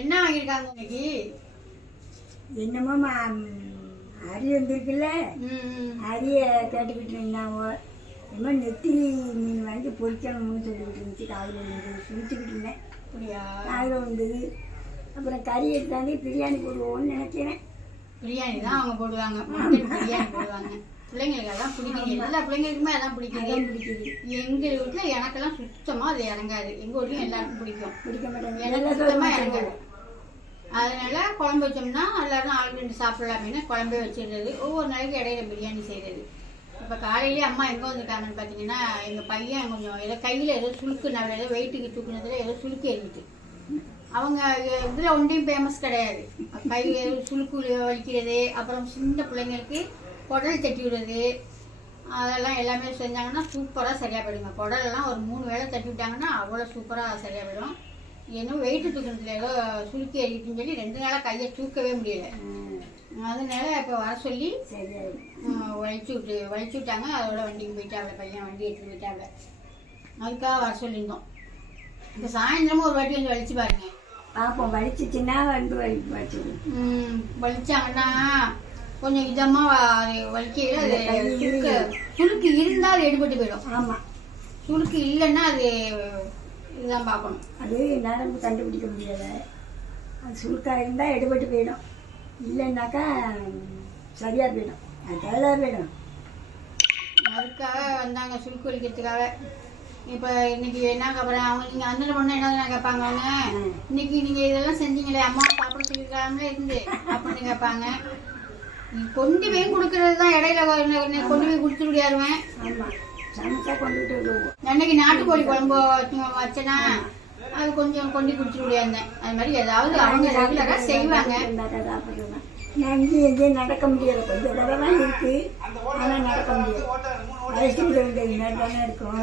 என்ன வாங்கியிருக்காங்க இன்னைக்கு? என்னமோ அரி வந்துருக்குல்ல, அரியை கேட்டுக்கிட்டு இருந்தாங்க. என்னமோ நெத்திலி மீன் வாங்கி பொரிக்கணும்னு சொல்லிக்கிட்டு இருந்துச்சு. காலையில் இருந்தது சுழிச்சுக்கிட்டு இருந்தேன். அப்படியா? காலையில் வந்தது. அப்புறம் கறி எடுத்தாந்து பிரியாணி போடுவோம்னு நினைக்கிறேன். பிரியாணி தான் அவங்க போடுவாங்க, பிரியாணி போடுவாங்க. பிள்ளைங்களுக்கு எல்லாம் பிடிக்குது, எல்லா பிள்ளைங்களுக்குமே எல்லாம் பிடிக்குது. எங்க வீட்டுல எனக்கெல்லாம் சுத்தமா அது இறங்காது. எங்க வீட்லயும் எல்லாருக்கும் பிடிக்க மாட்டாங்க, எனக்கு சுத்தமா இறங்காது. அதனால குழம்பு வச்சோம்னா எல்லாரும் ஆளுக்கு 2 சாப்பிடலாமேன்னு குழம்பே வச்சிடுறது. ஒவ்வொரு நாளைக்கு இடையில பிரியாணி செய்யறது. இப்போ காலையிலேயே அம்மா எங்கே வந்திருக்காங்கன்னு பார்த்தீங்கன்னா, எங்கள் பையன் கொஞ்சம் ஏதோ கையில் ஏதோ சுளுக்கு, நான் ஏதோ வெயிட்டுக்கு தூக்குனதுல ஏதோ சுளுக்கு ஏறிட்டு, அவங்க இதில் ஒன்றையும் ஃபேமஸ் கிடையாது. கையில் சுளுக்கு வலிக்கிறது, அப்புறம் சின்ன பிள்ளைங்களுக்கு குடல் தட்டி விடுறது, அதெல்லாம் எல்லாமே செஞ்சாங்கன்னா சூப்பராக சரியாக போயிடுங்க. குடலெல்லாம் ஒரு 3 வேளை தட்டி விட்டாங்கன்னா அவ்வளோ சூப்பராக சரியாக போயிடும். ஏன்னா வெயிட்டு தூக்குனதுல ஏதோ சுளுக்கு ஏறிட்டுன்னு சொல்லி 2 நாளாக கையை தூக்கவே முடியலை. அதனால இப்போ வர சொல்லி வலிச்சு விட்டாங்க. அதோட வண்டிக்கு போயிட்டாங்க, பையன் வண்டி எடுத்துட்டு போயிட்டாங்க. அதுக்காக வர சொல்லியிருந்தோம். இப்போ சாயந்தரமும் ஒரு வாட்டி வந்து வலிச்சு பாருங்க. பார்ப்போம், வலிச்சிச்சுன்னா வந்து வலிச்சாங்கன்னா கொஞ்சம் இதமாக வலிக்கையில் சுளுக்கு இருந்தால் அது எடுபட்டு போயிடும். ஆமாம், சுளுக்கு இல்லைன்னா அது இதுதான் பார்க்கணும். அது நரம்பு கண்டுபிடிக்க முடியாது. அது சுளுக்காக இருந்தால் எடுபட்டு போயிடும், இல்லைன்னாக்கா சரியாக போயிடும், அது தேவையாக போயிடும். அதுக்காக வந்தாங்க சுளுக்கு வலிக்கிறதுக்காக. இப்போ இன்னைக்கு என்ன அப்புறம் அவங்க நீங்கள் அண்ணன் பண்ண என்ன கேட்பாங்க, அவங்க இன்னைக்கு நீங்கள் இதெல்லாம் செஞ்சீங்களே, அம்மா சாப்பிட சொல்லியிருக்காங்க இருந்து அப்படின்னு கேட்பாங்க. கொண்டு போய் கொடுக்கறது தான், இடையில கொண்டு போய் கொடுத்துட்டு விடியாருவேன். ஆமாம், சமைச்சா கொண்டுகிட்டு வருவோம். அன்னைக்கு நாட்டுக்கோழி குழம்பு வச்சேன்னா அது கொஞ்சம் கொண்டு குடிச்சு முடியாந்தேன். அது மாதிரி ஏதாவது அவங்க ரெகுலராக செய்வாங்க. நான் எங்கேயும் நடக்க முடியாது, கொஞ்சம் தடவை இருக்கு, ஆனால் நடக்க முடியாது. வயசுக்கு 2 நேரம் தானே இருக்கும்,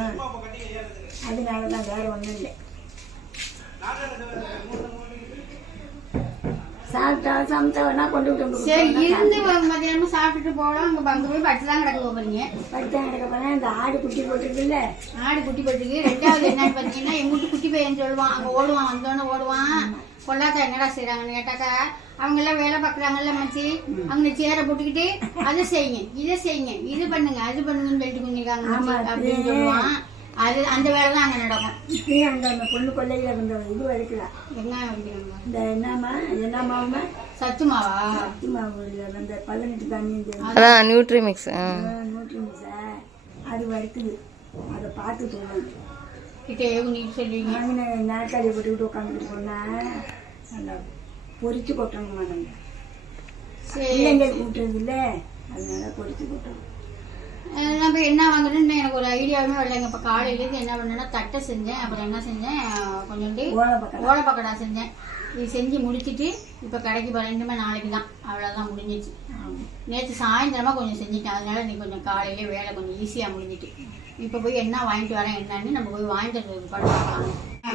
அதனால தான், வேற ஒன்றும் இல்லை. சாப்பிட்டாலும் சமைச்சா வேணா கொண்டு விட்டு சரி இருந்து மத்தியானமும் சாப்பிட்டுட்டு போகலாம். அங்கே போய் பட்டு தான் கிடக்க போகிறீங்க. பட்டு தான் கிடக்க போகிறேன். இந்த ஆடு குட்டி போட்டுருக்குல்ல, ஆடு குட்டி போட்டுருக்கு. 2வது என்னன்னு பார்த்தீங்கன்னா, எங்கள் வீட்டு குட்டி பையன் சொல்லுவான், அங்கே ஓடுவான், வந்தோடனே ஓடுவான். கொள்ளாக்கா என்னடா செய்கிறாங்கன்னு கேட்டாக்கா, அவங்க எல்லாம் வேலை பார்க்குறாங்கல்ல மச்சி, அவங்க சேரை போட்டுக்கிட்டு அதை செய்யுங்க, இதை செய்யுங்க, இது பண்ணுங்க, அது பண்ணுங்கன்னு சொல்லிட்டு பண்ணிருக்காங்க அப்படின்னு சொல்லுவான். அது அந்த வேலை தான் அங்கே நடக்கும். இப்பயும் அங்கே அந்த பொண்ணு கொள்ளையில் இந்த இது வரைக்கலாம். என்ன வைக்கிறாங்க? இந்த என்ன மாவுமா, சத்து மாவா? சத்து மாவு அந்த 18 தண்ணி, அதான் நியூட்ரி மிக்ஸ். நியூட்ரி மிக்ஸா அது வரைக்குது. அதை பார்த்து சொல்லுவாங்க கிட்டே நீட்டு சொல்லுவீங்க. நாங்கள் நாற்காலியை போட்டுக்கிட்டு உட்காந்துட்டு போனால் நல்லா பொரிச்சு கொட்டணும் மாட்டாங்க. பிள்ளைங்களுக்கு கூட்டுறது இல்லை, அதனால பொரிச்சு கொட்டணும். நம்ம என்ன வாங்குறேன்னு எனக்கு ஒரு ஐடியாவுமே வரலைங்க. இப்போ காலையிலேருந்து என்ன பண்ணேன்னா தட்டை செஞ்சேன், அப்புறம் என்ன செஞ்சேன், கொஞ்சோண்டு ஓலை பக்கடா செஞ்சேன். இது செஞ்சு முடிச்சுட்டு இப்போ கடைக்கு 2மே நாளைக்கு தான், அவ்வளோதான் முடிஞ்சிச்சு. நேற்று சாயந்தரமாக கொஞ்சம் செஞ்சுட்டேன், அதனால இன்னைக்கு கொஞ்சம் காலையிலே வேலை கொஞ்சம் ஈஸியாக முடிஞ்சிட்டு. இப்போ போய் என்ன வாங்கிட்டு வரேன் என்னன்னு நம்ம போய் வாங்கிட்டு பார்க்கலாம்.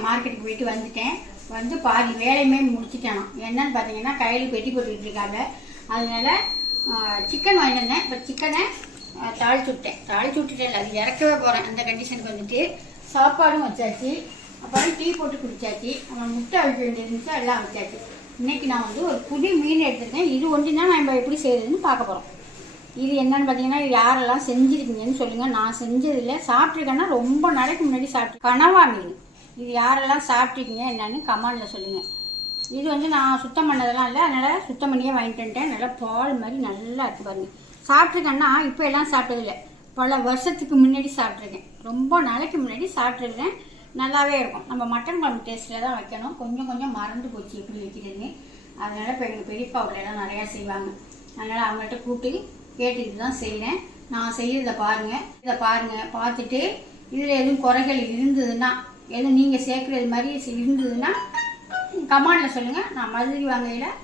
மார்க்கெட்டுக்கு போயிட்டு வந்துட்டேன். வந்து பாதி வேலையுமே முடிச்சுட்டேன். என்னன்னு பார்த்தீங்கன்னா, கையில் பெட்டி போட்டுக்கிட்டு இருக்காங்க, அதனால சிக்கன் வாங்கிட்டு வந்தேன். இப்போ சிக்கனை தாளிச்சு விட்டுட்டேன், அது இறக்கவே போகிறேன். அந்த கண்டிஷனுக்கு வந்துட்டு சாப்பாடும் வச்சாச்சு, அப்புறம் டீ போட்டு குடிச்சாச்சு, அப்புறம் முட்டை அவிக்க வேண்டியது இருந்துச்சு, எல்லாம் வச்சாச்சு. இன்றைக்கி நான் வந்து ஒரு புது மீன் எடுத்துருக்கேன். இது ஒன்று தான் நம்ம எப்படி செய்கிறதுன்னு பார்க்க போகிறோம். இது என்னன்னு பார்த்தீங்கன்னா, யாரெல்லாம் செஞ்சுருக்கீங்கன்னு சொல்லுங்கள். நான் செஞ்சதில்லை, சாப்பிட்ருக்கேன்னா ரொம்ப நாளைக்கு முன்னாடி சாப்பிட்டு கனவா மீன். இது யாரெல்லாம் சாப்பிட்ருக்கீங்க என்னன்னு கமெண்டில் சொல்லுங்கள். இது வந்து நான் சுத்தம் பண்ணதெல்லாம் இல்லை, அதனால் சுத்தம் பண்ணியே வாங்கிட்டு வந்துட்டேன். நல்லா பால் மாதிரி நல்லா இருக்குது பாருங்கள். சாப்பிட்ருக்கேன்னா இப்போ எல்லாம் சாப்பிட்டதில்லை, பல வருஷத்துக்கு முன்னாடி சாப்பிட்ருக்கேன், ரொம்ப நாளைக்கு முன்னாடி சாப்பிட்ருக்கேன். நல்லாவே இருக்கும். நம்ம மட்டன் குழம்பு டேஸ்ட்டில் தான் வைக்கணும். கொஞ்சம் மறந்து போச்சு எப்படி வைக்கிறதுன்னு. அதனால் இப்போ எங்கள் பெரியப்பா எல்லாம் நிறையா செய்வாங்க, அதனால் அவங்கள்ட்ட கூப்பிட்டு கேட்டுக்கிட்டு தான் செய்கிறேன். நான் செய்கிறத பாருங்கள், இதை பாருங்கள், பார்த்துட்டு இதில் எதுவும் குறைகள் இருந்ததுன்னா, எதுவும் நீங்கள் சேர்க்குறது மாதிரி இருந்ததுன்னா கமெண்டில் சொல்லுங்கள். நான் மதுரை வாங்கையில்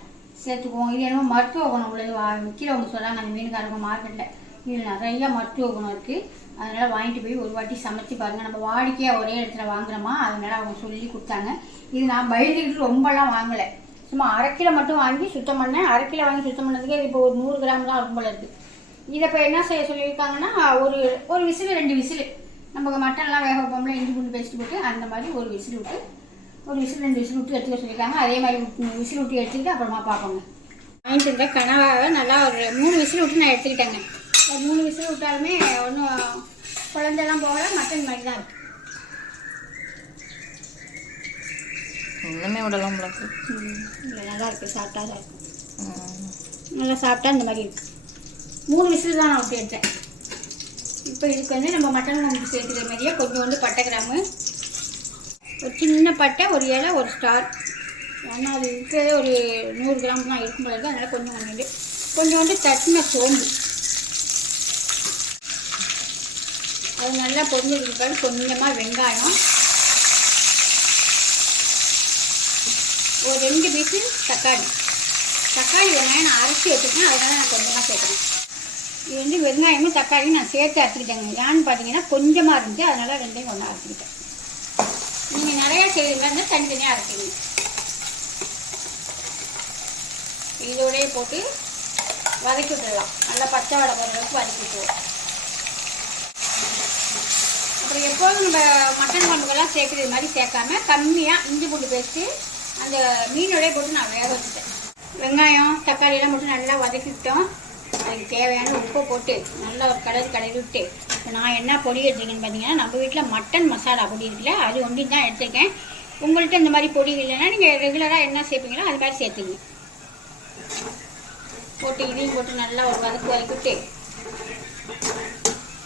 சேர்த்துக்குவோம். இது என்னமோ மருத்துவ குணம் உள்ளது விற்கிறவங்க சொல்கிறாங்க, அந்த மீனுக்காரங்க மார்க்கெட்டில். இதில் நிறையா மருத்துவ குணம் இருக்குது, அதனால் வாங்கிட்டு போய் ஒரு வாட்டி சமைச்சு பாருங்கள். நம்ம வாடிக்கையாக ஒரே இடத்துல வாங்குறோமா, அதனால் அவங்க சொல்லி கொடுத்தாங்க. இது நான் பயந்துக்கிட்டு ரொம்பலாம் வாங்கலை, சும்மா 1/2 கிலோ மட்டும் வாங்கி சுத்தம் பண்ணேன். 1/2 கிலோ வாங்கி சுத்தம் பண்ணதுக்கே இப்போ ஒரு 100 கிராம் தான் ரொம்ப இருக்குது. இதை இப்போ என்ன செய்ய சொல்லியிருக்காங்கன்னா, ஒரு விசில் 2 விசில், நமக்கு மட்டன்லாம் வேக வைப்போம்ல, இஞ்சி பூண்டு பேஸ்ட் போட்டு அந்த மாதிரி ஒரு விசில் விட்டு ஒரு விசில் 2 விசில் விட்டு எடுத்துக்க சொல்லியிருக்காங்க. அதே மாதிரி விசில் விட்டு எடுத்துக்கிட்டு அப்புறமா பார்ப்போங்க. வாங்கிட்டு இருந்த கனவாக நல்லா ஒரு 3 விசில் விட்டு நான் எடுத்துக்கிட்டேங்க. 3 விசில் விட்டாலுமே ஒன்றும் குழந்தெல்லாம் போகல, மட்டன் மாதிரி தான் இருக்குது. இன்னுமே விடலாம் உங்களுக்கு. இல்லை நல்லா இருக்குது, சாப்பிட்டா தான் இருக்கும். நல்லா சாப்பிட்டா இந்த மாதிரி இருக்குது. 3 விசில் தான் நான் விட்டு எடுத்தேன். இப்போ இதுக்கு வந்து நம்ம மட்டன் குழம்பு சேர்த்துக்கிற மாதிரியே கொஞ்சோண்டு பட்டை கிராம்பு, ஒரு சின்ன பட்டை, ஒரு இலை, ஒரு ஸ்டார். ஏன்னா அது இருக்கிறதே ஒரு 100 கிராம் தான் இருக்கும் போது, அதனால் கொஞ்சோண்டு தட்டின சோம்பு. அது நல்லா பொரிஞ்சதுக்கு கொஞ்சமாக வெங்காயம், ஒரு 2 பீஸு தக்காளி வெங்காயம் நான் அரைச்சி வச்சுருக்கேன், அதனால் நான் கொஞ்சமாக சேர்க்குறேன். இது வந்து வெங்காயமும் தக்காளியும் நான் சேர்த்து அரைச்சிக்கிட்டேங்க. ஏன்னு பார்த்தீங்கன்னா கொஞ்சமாக இருந்துச்சு, அதனால் 2ஐயும் ஒன்றா அரைச்சிக்கிட்டேன். நீங்கள் நிறையா செய்வீங்கன்னா தனித்தனியாக அரைச்சிக்கணும். இதோடய போட்டு வதக்கி விட்டுடலாம். நல்லா பச்சை வடை போகிற அளவுக்கு வதக்கி விட்டுருவோம். அப்புறம் எப்போதும் நம்ம மட்டன் குழம்புக்கெல்லாம் சேர்க்குறது மாதிரி சேர்க்காம கம்மியாக இஞ்சி பூண்டு பேஸ்ட்டு அந்த மீனோடய போட்டு நான் வேக வச்சுட்டேன். வெங்காயம் தக்காளியெல்லாம் போட்டு நல்லா வதக்கிவிட்டோம். அதுக்கு தேவையான உப்பை போட்டு நல்லா ஒரு கலரி விட்டு, இப்போ நான் என்ன பொடி எடுத்துருக்கேன்னு பார்த்தீங்கன்னா, நம்ம வீட்டில் மட்டன் மசாலா பொடி இருக்குல்ல, அது ஒன்றி தான் எடுத்துருக்கேன். உங்கள்கிட்ட இந்த மாதிரி பொடி இல்லைன்னா நீங்கள் ரெகுலராக என்ன சேர்ப்பீங்களோ அது மாதிரி சேர்த்துங்க. போட்டு இதையும் போட்டு நல்லா ஒரு வதக்கிவிட்டு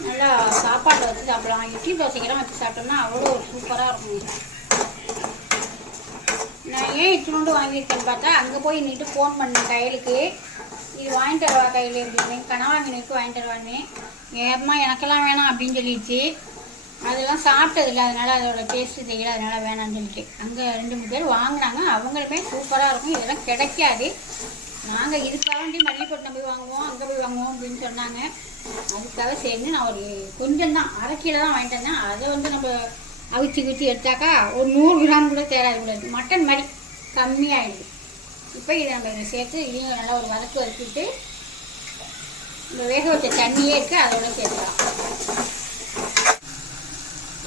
நல்லா சாப்பாட்டை வச்சு சாப்பிடலாம். இட்லி தோசைக்கெல்லாம் வச்சு சாப்பிட்டோம்னா அவ்வளோ சூப்பராக இருக்கும். நான் ஏன் இட்லோண்டு வாங்கியிருக்கேன்னு பார்த்தா, அங்கே போய் நின்று ஃபோன் பண்ணேன் கையிலுக்கு, இது வாங்கிட்டு வருவா கையில் அப்படின்னு. கனவாங்கினுக்கு வாங்கிட்டு வருவான்னு. ஏம்மா எனக்கெல்லாம் வேணாம் அப்படின்னு சொல்லிடுச்சு. அதெல்லாம் சாப்பிட்டதில்லை, அதனால் அதோட டேஸ்ட்டு தெரியல, அதனால் வேணான்னு சொல்லிட்டு. அங்கே 2-3 பேர் வாங்கினாங்க, அவங்களுமே சூப்பராக இருக்கும். இதெல்லாம் கிடைக்காது. நாங்கள் இதுக்காக வேண்டி மல்லிப்பட்டினம் போய் வாங்குவோம், அங்கே போய் வாங்குவோம் அப்படின்னு சொன்னாங்க. அதுக்காக சேர்ந்து நான் ஒரு கொஞ்சம் தான் 1/2 கிலோ தான் வாங்கிட்டு வந்தேன். அதை வந்து நம்ம அவிச்சு எடுத்தாக்கா ஒரு 100 கிராம் கூட தேராது கூட இருக்குது. மட்டன் மாதிரி கம்மியாகிடுது. இப்போ இதை நம்ம இதை சேர்த்து இதையும் நல்லா ஒரு வதக்கிவிட்டு இந்த வேக வச்ச தண்ணியே இருக்குது, அதோட சேர்த்துக்கலாம்.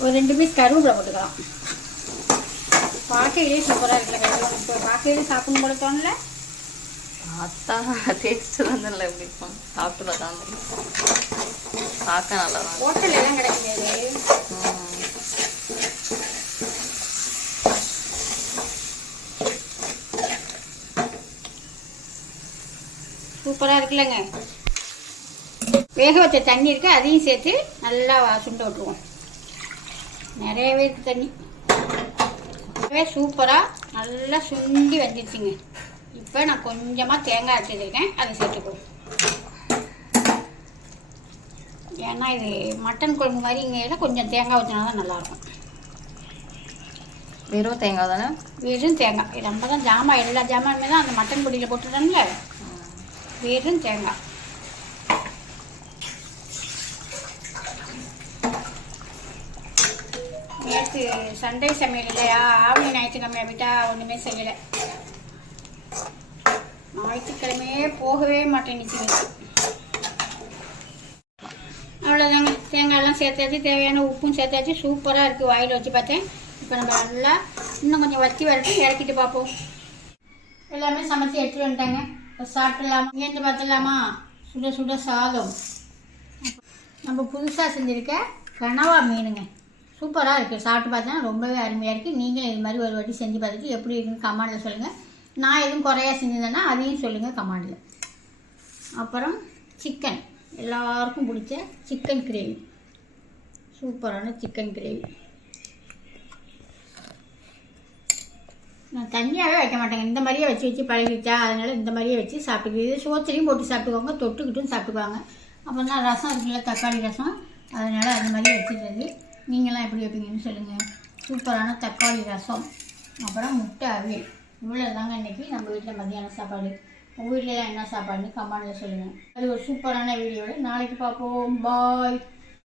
ஒரு 2 பீஸ் கருவேப்பிலை போட்டுக்கலாம். பார்க்கையிலே சூப்பராக இருக்குல்ல. இப்போ பார்க்கையிலே சாப்பிடணும் போல தோணல. பார்த்தா டேஸ்ட்டு வந்து இல்லை, எப்படி இருக்கும் சாப்பிட்டு பார்த்தா பார்க்க நல்லா தான். ஹோட்டல் எல்லாம் கிடைக்காது. சூப்பராக இருக்குல்லங்க. வேக வச்ச தண்ணி இருக்குது, அதையும் சேர்த்து நல்லா சுண்ட விட்டுருவோம். நிறையவே இருக்குது தண்ணி. சூப்பராக நல்லா சுண்டி வந்துடுச்சுங்க. இப்போ நான் கொஞ்சமாக தேங்காய் அரைச்சிருக்கேன், அதை சேர்த்துக்குவோம். ஏன்னா இது மட்டன் குழம்பு மாதிரி இங்கே கொஞ்சம் தேங்காய் ஊற்றினா தான் நல்லாயிருக்கும். வெறும் தேங்காய் தானே? வெறும் தேங்காய். நம்ம தான் ஜாமான் எல்லா ஜாமானுமே தான் அந்த மட்டன் பொடியில் போட்டுட்டானுங்களே, வெறும் தேங்காய். நேற்று சண்டே சமையல் இல்லையா, ஆவணி ஞாயிற்றுக்கிழமை விட்டால் ஒன்றுமே செய்யலை. ஞாயிற்றுக்கிழமையே போகவே மாட்டேன்னுச்சுங்க. அவ்வளோதாங்க. தேங்காயெல்லாம் சேர்த்தாச்சு, தேவையான உப்பும் சேர்த்தாச்சு. சூப்பராக இருக்குது. வாயில் வச்சு பார்த்தேன். இப்போ நம்ம நல்லா இன்னும் கொஞ்சம் வச்சு வரட்டும், இறக்கிட்டு பார்ப்போம். எல்லாமே சமைச்சு எடுத்துகிட்டு வந்துட்டாங்க. இப்போ சாப்பிட்லாமா? இங்கேருந்து பார்த்துடலாமா? சுட சுட சாதம். நம்ம புதுசாக செஞ்சுருக்க கனவா மீனுங்க. சூப்பராக இருக்குது. சாப்பிட்டு பார்த்தா ரொம்பவே அருமையாக இருக்குது. நீங்களும் இது மாதிரி ஒரு வாட்டி செஞ்சு பார்த்துட்டு எப்படி இருக்குன்னு கமெண்டில் சொல்லுங்கள். நான் எதுவும் குறையா செஞ்சிருந்தேன்னா அதையும் சொல்லுங்கள் கமெண்டில். அப்புறம் சிக்கன், எல்லாருக்கும் பிடிச்ச சிக்கன் கிரேவி. சூப்பரான சிக்கன் கிரேவி. நான் தனியாகவே வைக்க மாட்டேங்க, இந்த மாதிரியே வச்சு பழகிச்சா, அதனால் இந்த மாதிரியே வச்சு சாப்பிட்டுக்கிது. சோத்துலையும் போட்டு சாப்பிட்டுக்குவாங்க, தொட்டுக்கிட்டும் சாப்பிட்டுக்குவாங்க. அப்புறம் தான் ரசம் இருக்குல்ல, தக்காளி ரசம், அதனால் அந்த மாதிரியே வச்சுக்கிறது. நீங்களாம் எப்படி வைப்பீங்கன்னு சொல்லுங்கள். சூப்பரான தக்காளி ரசம், அப்புறம் முட்டை அவியல். இவ்வளோ தாங்க இன்றைக்கி நம்ம வீட்டில் மத்தியான சாப்பாடு. உங்கள் வீட்டில் தான் என்ன சாப்பாடுன்னு கமெண்டில் சொல்லுங்கள். அது ஒரு சூப்பரான வீடியோவில் நாளைக்கு பார்ப்போம். பாய்.